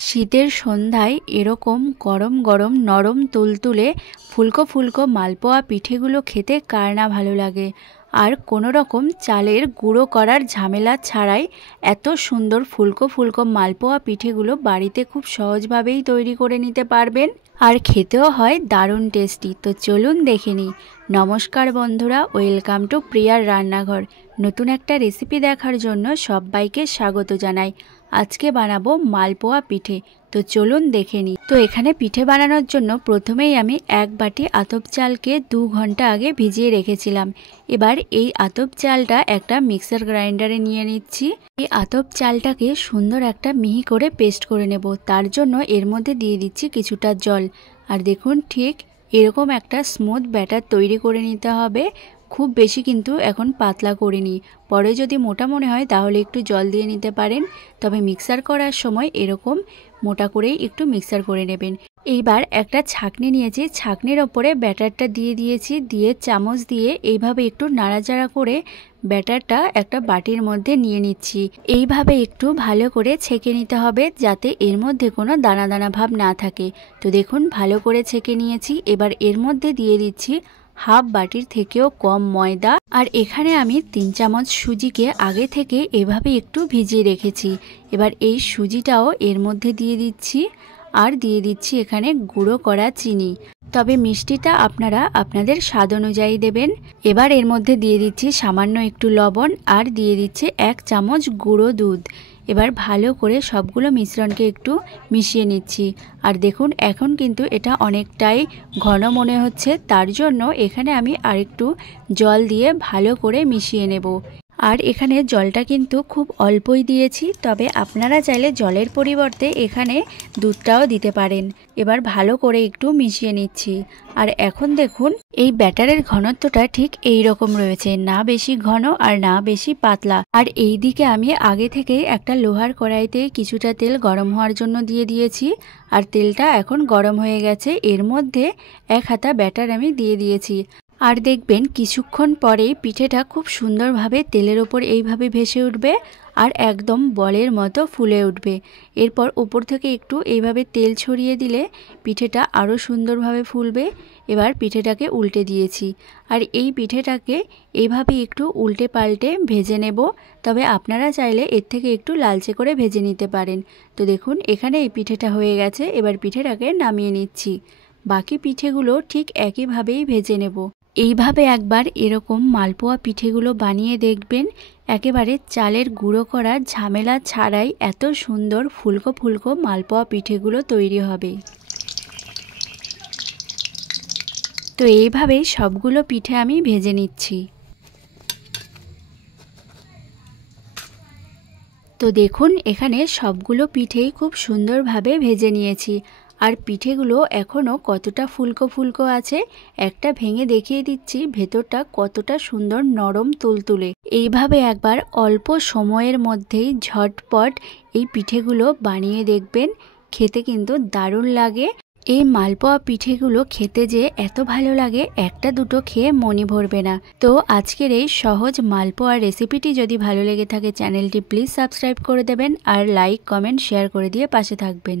শীতের সন্ধ্যায় এরকম গরম গরম নরম তুলতুলে ফুলকো ফুলকো মালপোয়া পিঠেগুলো খেতে কার না ভালো লাগে। আর কোনো রকম চালের গুঁড়ো করার ঝামেলা ছাড়াই এত সুন্দর ফুলকো ফুলকো মালপোয়া পিঠেগুলো বাড়িতে খুব সহজভাবেই তৈরি করে নিতে পারবেন। আর খেতেও হয় দারুণ টেস্টি। তো চলুন দেখে নিই। নমস্কার বন্ধুরা, ওয়েলকাম টু প্রিয়ার রান্নাঘর। নতুন একটা রেসিপি দেখার জন্য সবাইকে স্বাগত জানাই। আজকে বানাবো মালপোয়া পিঠে। তো চলুন দেখে নিই। তো এখানে পিঠে বানানোর জন্য প্রথমেই আমি এক বাটি আতপ চালকে 2 ঘন্টা আগে ভিজিয়ে রেখেছিলাম। এবার এই আতপ চালটা একটা মিক্সার গ্রাইন্ডারে নিয়ে নিচ্ছি। এই আতপ চালটাকে সুন্দর একটা মিহি করে পেস্ট করে নেব। তার জন্য এর মধ্যে দিয়ে দিচ্ছি কিছুটা জল। আর দেখুন, ঠিক এরকম একটা স্মুথ ব্যাটার তৈরি করে নিতে হবে। খুব বেশি কিন্তু এখন পাতলা করিনি। পরে যদি মোটা মনে হয় তাহলে একটু জল দিয়ে নিতে পারেন, তবে মিক্সার করার সময় এরকম মোটা করেই একটু মিক্সার করে নেবেন। এইবার একটা ছাঁকনি নিয়েছি, ছাঁকনির ওপরে ব্যাটারটা দিয়ে দিয়েছি, দিয়ে চামচ দিয়ে এইভাবে একটু নাড়াচাড়া করে ব্যাটারটা একটা বাটির মধ্যে নিয়ে নিচ্ছি। এইভাবে একটু ভালো করে ছেঁকে নিতে হবে, যাতে এর মধ্যে কোনো দানা দানা ভাব না থাকে। তো দেখুন, ভালো করে ছেঁকে নিয়েছি। এবার এর মধ্যে দিয়ে দিচ্ছি হাফ বাটির থেকেও কম ময়দা। আর এখানে আমি 3 চামচ সুজিকে আগে থেকে এভাবে একটু ভিজিয়ে রেখেছি। এবার এই সুজিটাও এর মধ্যে দিয়ে দিচ্ছি। আর দিয়ে দিচ্ছি এখানে গুঁড়ো করা চিনি, তবে মিষ্টিটা আপনারা আপনাদের স্বাদ অনুযায়ী দেবেন। এবার এর মধ্যে দিয়ে দিচ্ছি সামান্য একটু লবণ, আর দিয়ে দিচ্ছে 1 চামচ গুঁড়ো দুধ। এবার ভালো করে সবগুলো মিশ্রণকে একটু মিশিয়ে নিচ্ছি। আর দেখুন, এখন কিন্তু এটা অনেকটাই ঘন মনে হচ্ছে, তার জন্য এখানে আমি আরেকটু জল দিয়ে ভালো করে মিশিয়ে নেব। আর এখানে জলটা কিন্তু খুব অল্পই দিয়েছি, তবে আপনারা চাইলে জলের পরিবর্তে এখানে দুধটাও দিতে পারেন। এবার ভালো করে একটু মিশিয়ে নিচ্ছি। আর এখন দেখুন, এই ব্যাটারের ঘনত্বটা ঠিক এই রকম রয়েছে, না বেশি ঘন আর না বেশি পাতলা। আর এই দিকে আমি আগে থেকেই একটা লোহার কড়াইতে কিছুটা তেল গরম হওয়ার জন্য দিয়ে দিয়েছি। আর তেলটা এখন গরম হয়ে গেছে। এর মধ্যে 1 হাতা ব্যাটার আমি দিয়ে দিয়েছি। আর দেখবেন কিছুক্ষণ পরেই পিঠেটা খুব সুন্দরভাবে তেলের ওপর এইভাবে ভেসে উঠবে আর একদম বলের মতো ফুলে উঠবে। এরপর উপর থেকে একটু এইভাবে তেল ছড়িয়ে দিলে পিঠেটা আরও সুন্দরভাবে ফুলবে। এবার পিঠেটাকে উল্টে দিয়েছি। আর এই পিঠেটাকে এইভাবে একটু উল্টে পাল্টে ভেজে নেব, তবে আপনারা চাইলে এর থেকে একটু লালচে করে ভেজে নিতে পারেন। তো দেখুন, এখানে এই পিঠেটা হয়ে গেছে। এবার পিঠেটাকে নামিয়ে নিচ্ছি। বাকি পিঠেগুলো ঠিক একইভাবেই ভেজে নেব। এইভাবে একবার এরকম মালপোয়া পিঠেগুলো বানিয়ে দেখবেন। একেবারে চালের গুঁড়ো করার ঝামেলা ছাড়াই এত সুন্দর ফুলকো ফুলকো মালপোয়া পিঠেগুলো তৈরি হবে। তো এইভাবেই সবগুলো পিঠে আমি ভেজে নিচ্ছি। তো দেখুন, এখানে সবগুলো পিঠেই খুব সুন্দরভাবে ভেজে নিয়েছি। আর পিঠেগুলো এখনও কতটা ফুলকো ফুলকো আছে, একটা ভেঙে দেখিয়ে দিচ্ছি ভেতরটা কতটা সুন্দর নরম তুলতুলে। এইভাবে একবার অল্প সময়ের মধ্যেই ঝটপট এই পিঠেগুলো বানিয়ে দেখবেন, খেতে কিন্তু দারুণ লাগে। এই মালপোয়া পিঠেগুলো খেতে যে এত ভালো লাগে, একটা দুটো খেয়ে মনই ভরবে না। তো আজকের এই সহজ মালপোয়া রেসিপিটি যদি ভালো লেগে থাকে চ্যানেলটি প্লিজ সাবস্ক্রাইব করে দেবেন, আর লাইক কমেন্ট শেয়ার করে দিয়ে পাশে থাকবেন।